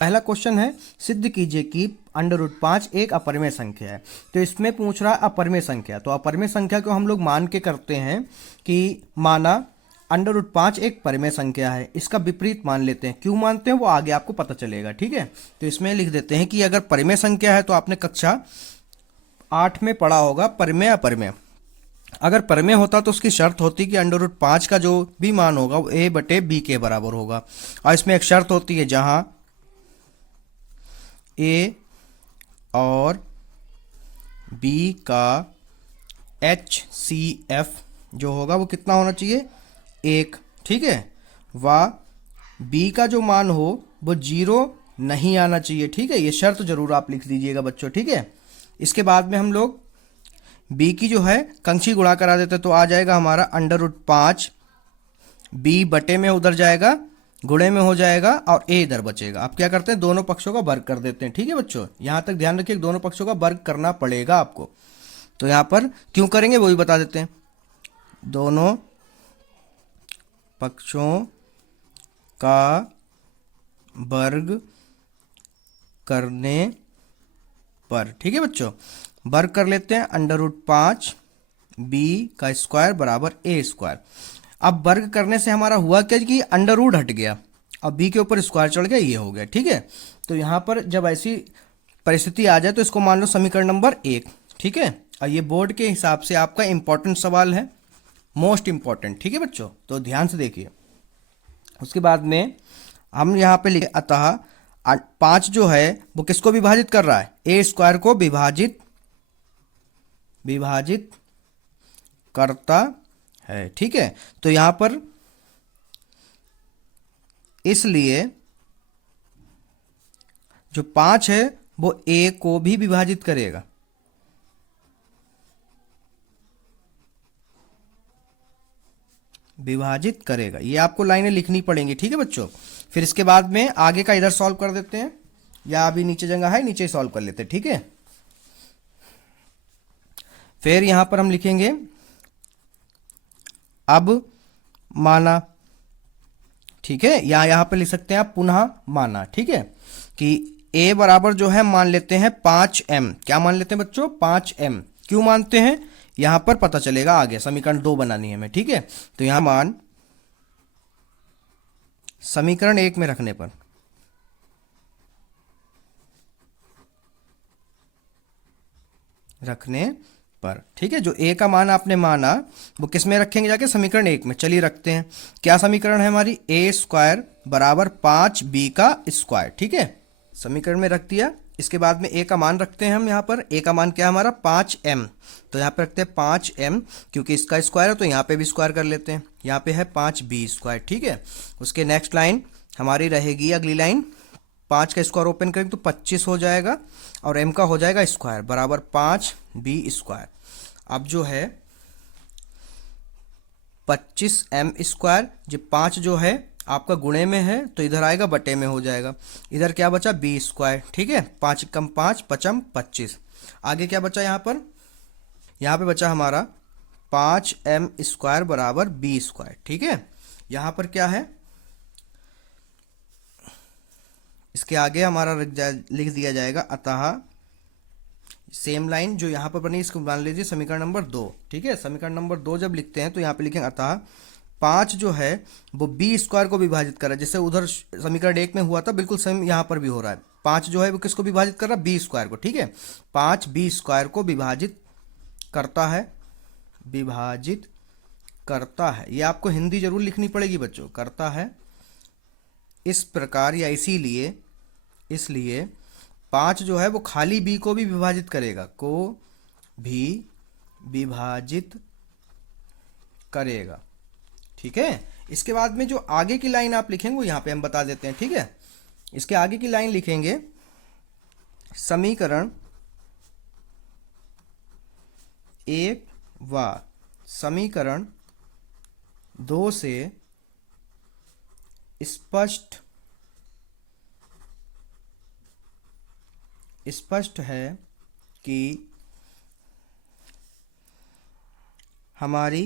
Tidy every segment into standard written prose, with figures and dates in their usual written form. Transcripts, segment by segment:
पहला क्वेश्चन है, सिद्ध कीजिए कि अंडर रूट 5 एक अपरिमेय संख्या है। तो इसमें पूछ रहा है अपरिमेय संख्या। तो अपरिमेय संख्या को हम लोग मान के करते हैं कि माना अंडर रूट 5 एक परिमेय संख्या है, इसका विपरीत मान लेते हैं। क्यों मानते हैं वो आगे आपको पता चलेगा, ठीक है। तो इसमें लिख देते हैं कि अगर परिमेय संख्या है तो आपने कक्षा 8 में पढ़ा होगा परिमेय अपरिमेय। अगर परिमेय होता तो उसकी शर्त होती कि अंडर रूट 5 का जो भी मान होगा वो a बटे b के बराबर होगा। और इसमें एक शर्त होती है जहां a और b का HCF जो होगा वो कितना होना चाहिए, 1, ठीक है। व b का जो मान हो वो 0 नहीं आना चाहिए, ठीक है। ये शर्त जरूर आप लिख दीजिएगा बच्चों, ठीक है। इसके बाद में हम लोग b की जो है कंक्षी गुणा करा देते तो आ जाएगा हमारा अंडर रूट 5, b बटे में उधर जाएगा, गुणे में हो जाएगा और a इधर बचेगा। आप क्या करते हैं, दोनों पक्षों का वर्ग कर देते हैं, ठीक है बच्चों। यहां तक ध्यान रखिए, दोनों पक्षों का वर्ग करना पड़ेगा आपको। तो यहां पर क्यों करेंगे वो भी बता देते हैं। दोनों पक्षों का वर्ग करने पर, ठीक है बच्चों। वर्ग कर लेते हैं, अंडर रूट 5 b का स्क्वायर बराबर a स्क्वायर। अब वर्ग करने से हमारा हुआ क्या कि अंडर रूट हट गया, अब b के ऊपर स्क्वायर चढ़ गया, ये हो गया, ठीक है। तो यहाँ पर जब ऐसी परिस्थिति आ जाए तो इसको मान लो समीकरण नंबर 1, ठीक है। और ये बोर्ड के हिसाब से आपका इंपॉर्टेंट सवाल है, मोस्ट इंपॉर्टेंट, ठीक है बच्चों। तो ध्यान से देखिए। उसके बाद में हम यहाँ पे लिखे अतः 5 जो है वो किसको विभाजित कर रहा है, a स्क्वायर को विभाजित करता है, ठीक है। तो यहां पर इसलिए जो 5 है वो a को भी विभाजित करेगा, ये आपको लाइनें लिखनी पड़ेंगी, ठीक है बच्चों। फिर इसके बाद में आगे का इधर सॉल्व कर देते हैं, या अभी नीचे जगह है नीचे ही सॉल्व कर लेते हैं, ठीक है। फिर यहां पर हम लिखेंगे अब माना, ठीक है, या यहां पे लिख सकते हैं आप पुनः माना, ठीक है। कि a बराबर जो है मान लेते हैं 5m। क्या मान लेते हैं बच्चों, 5m। क्यों मानते हैं यहां पर पता चलेगा आगे, समीकरण 2 बनानी है हमें, ठीक है। तो यहां मान समीकरण 1 में रखने पर, ठीक है। जो a का मान आपने माना वो किस में रखेंगे, जाके समीकरण 1 में। चलिए रखते हैं, क्या समीकरण है हमारी, a स्क्वायर बराबर 5b का स्क्वायर, ठीक है। समीकरण में रख दिया। इसके बाद में a का मान रखते हैं हम, यहाँ पर a का मान क्या है हमारा 5m। तो यहाँ पे रखते हैं 5m, क्योंकि इसका स्क्वायर है तो यहाँ पे भी स्क्वायर कर लेते हैं। यहाँ पे है 5b स्क्वायर, ठीक है। उसके नेक्स्ट लाइन हमारी रहेगी, अगली लाइन 5 का स्क्वायर ओपन करेंगे तो 25 हो जाएगा, और m का हो जाएगा स्क्वायर बराबर 5b स्क्वायर। अब जो है 25m स्क्वायर, जो 5 जो है आपका गुणे में है तो इधर आएगा बटे में हो जाएगा। इधर क्या बचा, b स्क्वायर, ठीक है। 5 कम 5 पचम 25। आगे क्या बचा यहाँ पर, यहाँ पे बचा हमारा 5m स्क्वायर बराबर b स्क्वायर, ठीक है। यहाँ पर क्या है, इसके आगे हमारा लिख दिया जाएगा अतः, सेम लाइन जो यहाँ पर बनी इसको मान लीजिए समीकरण नंबर 2, ठीक है। समीकरण नंबर 2 जब लिखते हैं तो यहाँ पे लिखेंगे अतः 5 जो है वो b स्क्वायर को विभाजित कर रहा है, जैसे उधर समीकरण 1 में हुआ था बिल्कुल सेम यहाँ पर भी हो रहा है। 5 जो है वो किसको विभाजित कर रहा है, b स्क्वायर को, ठीक है। 5 b स्क्वायर को विभाजित करता है, ये आपको हिंदी जरूर लिखनी पड़ेगी बच्चों, करता है इस प्रकार या इसलिए 5 जो है वो खाली b को भी विभाजित करेगा, ठीक है। इसके बाद में जो आगे की लाइन आप लिखेंगे वो यहाँ पे हम बता देते हैं, ठीक है। इसके आगे की लाइन लिखेंगे समीकरण 1 व समीकरण 2 से स्पष्ट है कि हमारी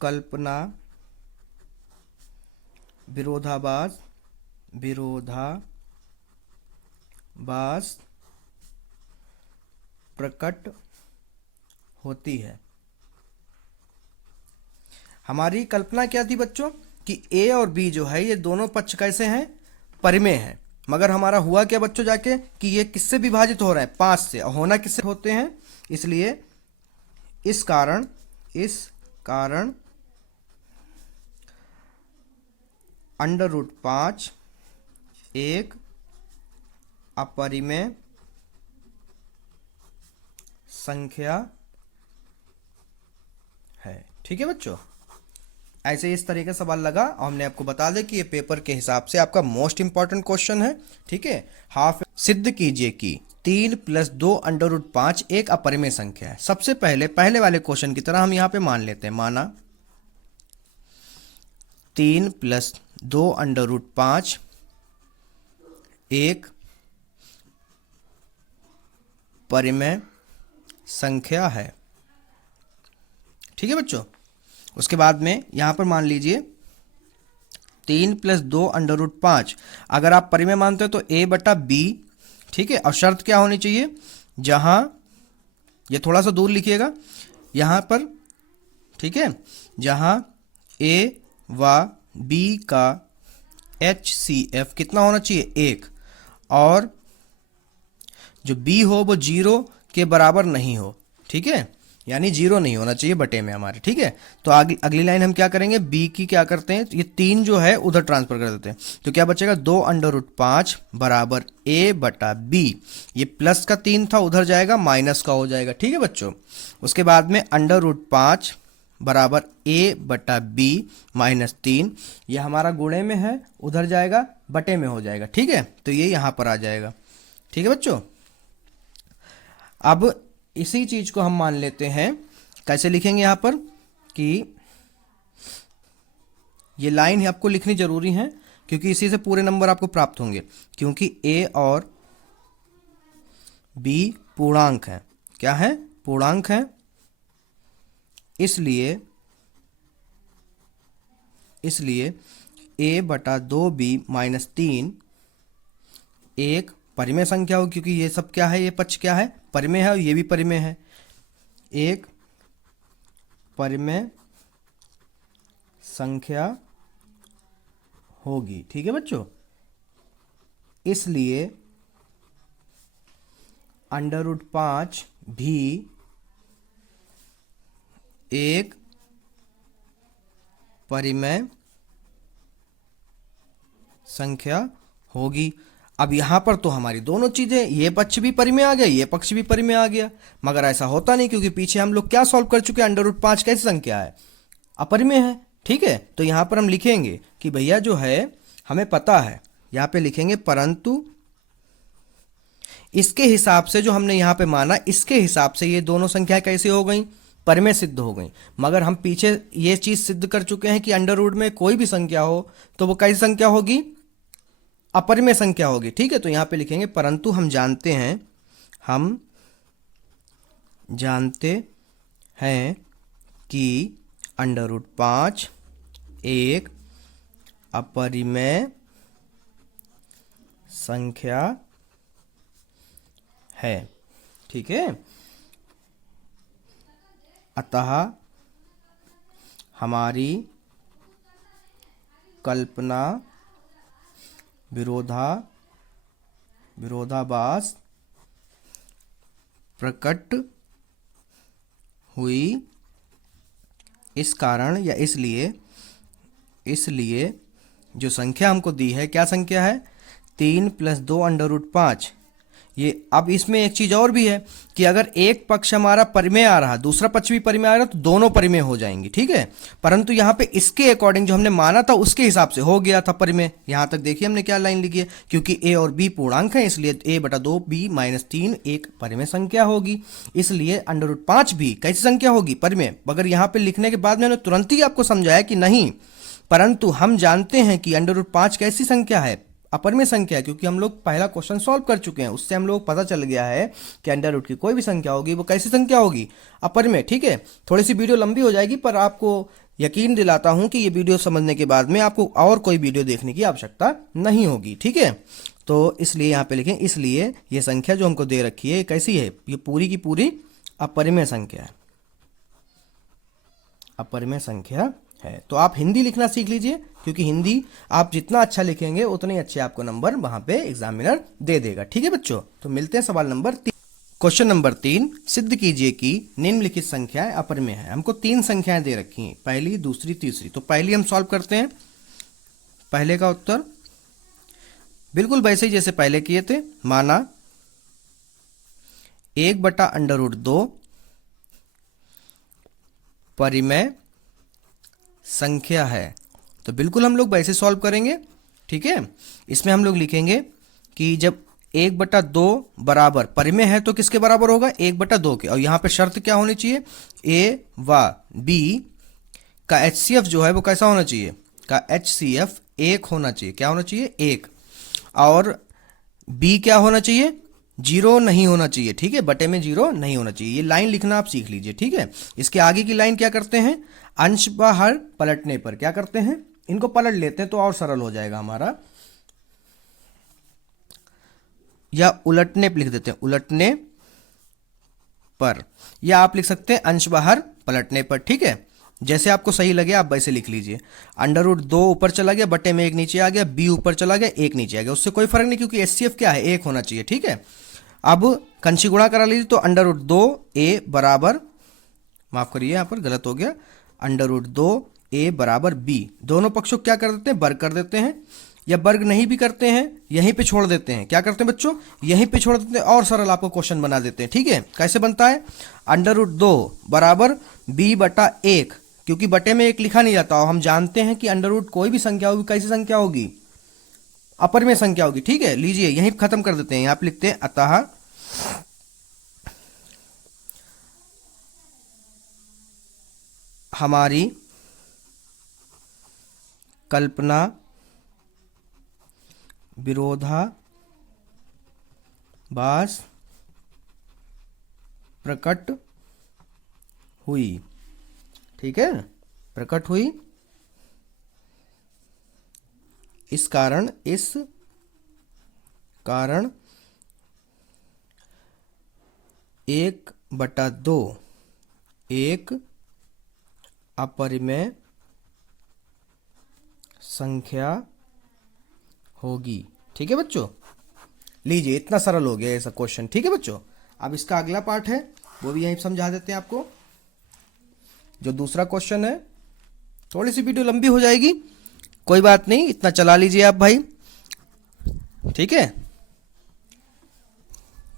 कल्पना विरोधाभास विरोधाभास प्रकट होती है। हमारी कल्पना क्या थी बच्चों कि ए और बी जो है ये दोनों पक्ष कैसे हैं, परिमेय हैं। मगर हमारा हुआ क्या बच्चों जाके कि ये किससे विभाजित हो रहे हैं, 5 से, और होना किससे होते हैं, इसलिए इस कारण √5 एक अपरिमेय संख्या है। ठीक है बच्चों, ऐसे इस तरह का सवाल लगा और हमने आपको बता दें कि ये पेपर के हिसाब से आपका मोस्ट इंपॉर्टेंट क्वेश्चन है। ठीक है, हाफ सिद्ध कीजिए कि 3 + 2 √5 एक अपरिमेय संख्या है। सबसे पहले वाले क्वेश्चन की तरह हम यहाँ पे मान लेते हैं, माना 3 + 2 √5 एक परिमेय संख्या है। ठीक है बच्चों, उसके बाद में यहां पर मान लीजिए 3 + 2 √5 अगर आप परिमेय मानते हो तो a/b। ठीक है, और शर्त क्या होनी चाहिए, जहां ये थोड़ा सा दूर लिखिएगा यहां पर। ठीक है, जहां a व b का HCF कितना होना चाहिए, 1, और जो b हो वो 0 के बराबर नहीं हो। ठीक है, यानी 0 नहीं होना चाहिए बटे में हमारे। ठीक है, तो अगली लाइन हम क्या करेंगे, b की क्या करते हैं, ये 3 जो है उधर ट्रांसफर कर देते हैं, तो क्या बचेगा, 2 √5 बराबर a/b। ये प्लस का 3 था, उधर जाएगा माइनस का हो जाएगा। ठीक है बच्चों, उसके बाद में √5 बराबर a/b -3, ये हमारा गुणे में है, उधर जाएगा बटे में हो जाएगा। ठीक है, तो ये यहां पर आ जाएगा। ठीक है बच्चों, अब इसी चीज को हम मान लेते हैं, कैसे लिखेंगे यहां पर कि ये लाइन आपको लिखनी जरूरी है क्योंकि इसी से पूरे नंबर आपको प्राप्त होंगे, क्योंकि a और b पूर्णांक हैं। क्या है, पूर्णांक है, इसलिए a/2b -3 एक परिमेय संख्या हो, क्योंकि ये सब क्या है, ये पक्ष क्या है, परिमेय है, और ये भी परिमेय है, एक परिमेय संख्या होगी। ठीक है बच्चों, इसलिए √5 भी एक परिमेय संख्या होगी। अब यहां पर तो हमारी दोनों चीजें, ये पक्ष भी परिमेय आ गया, ये पक्ष भी परिमेय आ गया, मगर ऐसा होता नहीं क्योंकि पीछे हम लोग क्या सॉल्व कर चुके हैं, √5 कैसी संख्या है, अपरिमेय है। ठीक है, तो यहां पर हम लिखेंगे कि भैया जो है हमें पता है, यहां पे लिखेंगे परंतु इसके हिसाब से जो हमने यहां पे माना, इसके हिसाब से ये दोनों संख्याएं कैसे हो गई, परिमेय सिद्ध हो गई। मगर हम पीछे ये चीज सिद्ध कर चुके हैं कि अंडर में कोई भी संख्या हो तो वो कैसी संख्या होगी, अपरिमेय संख्या होगी। ठीक है, तो यहां पे लिखेंगे परंतु हम जानते हैं कि √5 एक अपरिमेय संख्या है। ठीक है, अतः हमारी कल्पना विरोधाभास प्रकट हुई इस कारण या इसलिए जो संख्या हमको दी है, क्या संख्या है, 3 + 2 √5। ये अब इसमें एक चीज और भी है कि अगर एक पक्ष हमारा परिमेय आ रहा, दूसरा पक्ष भी परिमेय आ रहा, तो दोनों परिमेय हो जाएंगी। ठीक है, परंतु यहाँ पे इसके अकॉर्डिंग जो हमने माना था उसके हिसाब से हो गया था परिमेय। यहां तक देखिए हमने क्या लाइन लिखी है, क्योंकि a और b पूर्णांक है, इसलिए a/2b -3 एक परिमेय संख्या होगी, इसलिए √5 भी कैसी संख्या होगी, परिमेय। मगर यहाँ पे लिखने के बाद मैंने तुरंत ही आपको समझाया कि नहीं, परंतु हम जानते हैं कि √5 कैसी संख्या है, अपरिमेय संख्या, क्योंकि हम लोग पहला क्वेश्चन सॉल्व कर चुके हैं, उससे हम लोग पता चल गया है कि अंडर की कोई भी संख्या होगी वो कैसी संख्या होगी, अपरिमेय। ठीक है, थोड़ी सी वीडियो लंबी हो जाएगी पर आपको यकीन दिलाता हूं कि ये वीडियो समझने के बाद में आपको और कोई वीडियो देखने की आवश्यकता नहीं होगी। ठीक है, तो इसलिए यहाँ पे लिखें, इसलिए ये संख्या जो हमको दे रखी है कैसी है, ये पूरी की पूरी अपरिमेय संख्या है, अपरिमेय संख्या है। तो आप हिंदी लिखना सीख लीजिए, क्योंकि हिंदी आप जितना अच्छा लिखेंगे उतने ही अच्छे आपको नंबर वहां पे एग्जामिनर दे देगा। ठीक है बच्चों, तो मिलते हैं सवाल नंबर 3। क्वेश्चन नंबर 3, सिद्ध कीजिए कि निम्नलिखित संख्याएं अपरिमेय है। हमको 3 संख्याएं दे रखी हैं, पहली, दूसरी, तीसरी। तो पहली हम सॉल्व करते हैं। पहले का उत्तर बिल्कुल वैसे ही जैसे पहले किए थे, माना 1/√2 परिमेय संख्या है। तो बिल्कुल हम लोग वैसे सॉल्व करेंगे। ठीक है, इसमें हम लोग लिखेंगे कि जब 1/2 बराबर परिमेय है तो किसके बराबर होगा, 1/2 के। और यहाँ पे शर्त क्या होनी चाहिए, ए व बी का HCF जो है वो कैसा होना चाहिए, का HCF 1 होना चाहिए। क्या होना चाहिए, 1। और बी क्या होना चाहिए, 0 नहीं होना चाहिए। ठीक है, बटे में 0 नहीं होना चाहिए। ये लाइन लिखना आप सीख लीजिए। ठीक है, इसके आगे की लाइन क्या करते हैं, अंश बाहर पलटने पर क्या करते हैं, इनको पलट लेते हैं तो और सरल हो जाएगा हमारा, या उलटने पर लिख देते हैं, उलटने पर, या आप लिख सकते हैं अंश बाहर पलटने पर। ठीक है, जैसे आपको सही लगे आप वैसे लिख लीजिए। √2 ऊपर चला गया, बटे में 1 नीचे आ गया, बी ऊपर चला गया, 1 नीचे आ गया, उससे कोई फर्क नहीं, क्योंकि HCF क्या है, 1 होना चाहिए। ठीक है, अब कंशी गुणा करा लीजिए, तो √2a बराबर, माफ करिए यहाँ पर गलत हो गया, √2a बराबर b। दोनों पक्षों क्या कर देते हैं, वर्ग कर देते हैं, या वर्ग नहीं भी करते हैं, यहीं पे छोड़ देते हैं। क्या करते हैं बच्चों, यहीं पे छोड़ देते हैं और सरल आपको क्वेश्चन बना देते हैं। ठीक है, कैसे बनता है, √2 बराबर b/1, क्योंकि बटे में 1 लिखा नहीं जाता, और हम जानते हैं कि √ कोई भी संख्या होगी कैसी संख्या होगी, अपरिमेय संख्या होगी। ठीक है, लीजिए यहीं खत्म कर देते हैं, यहां पे लिखते हैं अतः हमारी कल्पना विरोधाभास प्रकट हुई। ठीक है, प्रकट हुई, इस कारण 1/2 एक अपरिमेय संख्या होगी। ठीक है बच्चों, लीजिए इतना सरल हो गया ये सब क्वेश्चन। ठीक है बच्चों, अब इसका अगला पार्ट है वो भी यहीं समझा देते हैं आपको। जो दूसरा क्वेश्चन है, थोड़ी सी वीडियो लंबी हो जाएगी, कोई बात नहीं, इतना चला लीजिए आप भाई। ठीक है,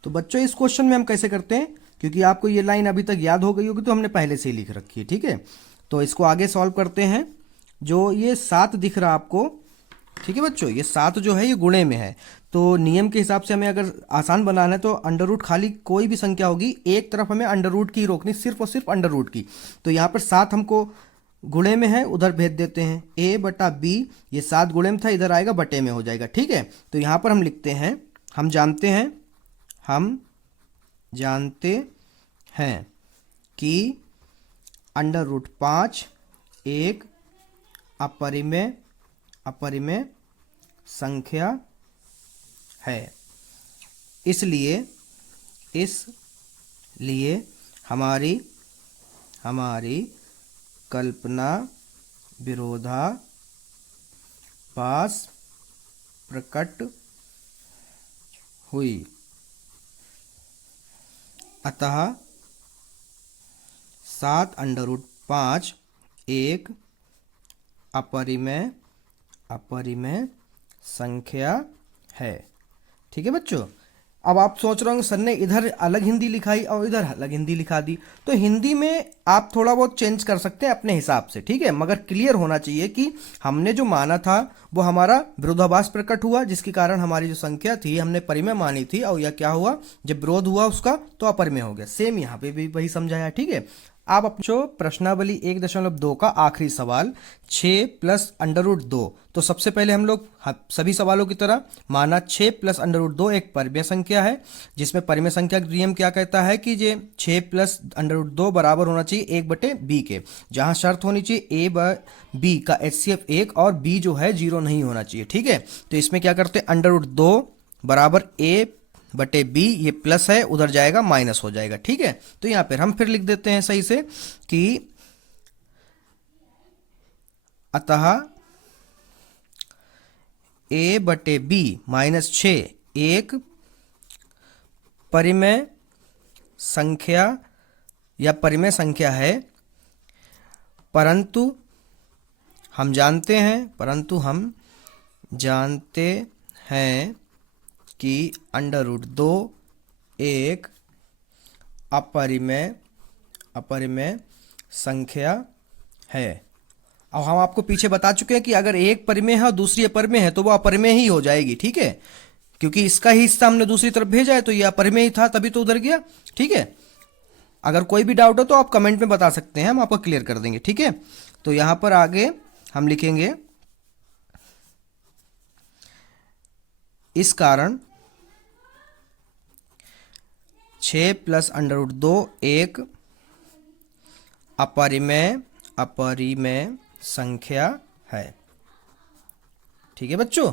तो बच्चों इस क्वेश्चन में हम कैसे करते हैं, क्योंकि आपको ये लाइन अभी तक याद हो गई होगी तो हमने पहले से ही लिख रखी है। ठीक है, तो इसको आगे सॉल्व करते हैं। जो ये 7 दिख रहा आपको, ठीक है बच्चों, ये 7 जो है ये गुणे में है, तो नियम के हिसाब से हमें अगर आसान बनाना है तो √ खाली कोई भी संख्या होगी, एक तरफ हमें √ की रोकनी, सिर्फ और सिर्फ √ की। तो यहाँ पर 7 हमको गुणे में है, उधर भेज देते हैं, a/b, ये 7 गुणे में था, इधर आएगा बटे में हो जाएगा। ठीक है, तो यहाँ पर हम लिखते हैं, हम जानते हैं कि √5 एक अपरिमेय संख्या है, इसलिए हमारी कल्पना विरोधाभास प्रकट हुई। अतः 7/5 एक अपरिमेय संख्या है। ठीक है बच्चों, अब आप सोच रहे होंगे सर ने इधर अलग हिंदी लिखाई और इधर अलग हिंदी लिखा दी, तो हिंदी में आप थोड़ा बहुत चेंज कर सकते हैं अपने हिसाब से। ठीक है, मगर क्लियर होना चाहिए कि हमने जो माना था वो हमारा विरोधाभास प्रकट हुआ, जिसके कारण हमारी जो संख्या थी हमने परिमेय मानी थी, और यह क्या हुआ, जब विरोध हुआ उसका तो अपरिमेय हो गया। सेम यहाँ पे भी वही समझाया। ठीक है, आप अपने प्रश्नावली 1.2 का आखिरी सवाल 6 प्लस अंडर रूट 2। तो सबसे पहले हम लोग सभी सवालों की तरह माना 6 प्लस अंडर रूट 2 एक परिमेय संख्या है, जिसमें परिमेय संख्या का नियम क्या कहता है कि ये 6 प्लस अंडर रूट 2 बराबर होना चाहिए 1/b के, जहां शर्त होनी चाहिए a/b का HCF 1 और b जो है 0 नहीं होना चाहिए। ठीक है, तो इसमें क्या करते हैं, अंडर रूट 2 बराबर a/b, ये प्लस है उधर जाएगा माइनस हो जाएगा। ठीक है, तो यहां पर हम फिर लिख देते हैं सही से कि अतः a/b माइनस 6 एक परिमेय संख्या या परिमेय संख्या है, परंतु हम जानते हैं कि अंडर रूट 2 एक अपरिमेय संख्या है। अब हम आपको पीछे बता चुके हैं कि अगर एक परिमेय है और दूसरी अपरिमेय है तो वो अपरिमेय ही हो जाएगी। ठीक है, क्योंकि इसका ही हिस्सा हमने दूसरी तरफ भेजा है तो ये अपरिमेय ही था, तभी तो उधर गया। ठीक है, अगर कोई भी डाउट हो तो आप कमेंट में बता सकते हैं, हम आपको क्लियर कर देंगे। ठीक है, तो यहां पर आगे हम लिखेंगे इस कारण 6 प्लस अंडर रूट 2 एक अपरिमेय संख्या है। ठीक है बच्चों।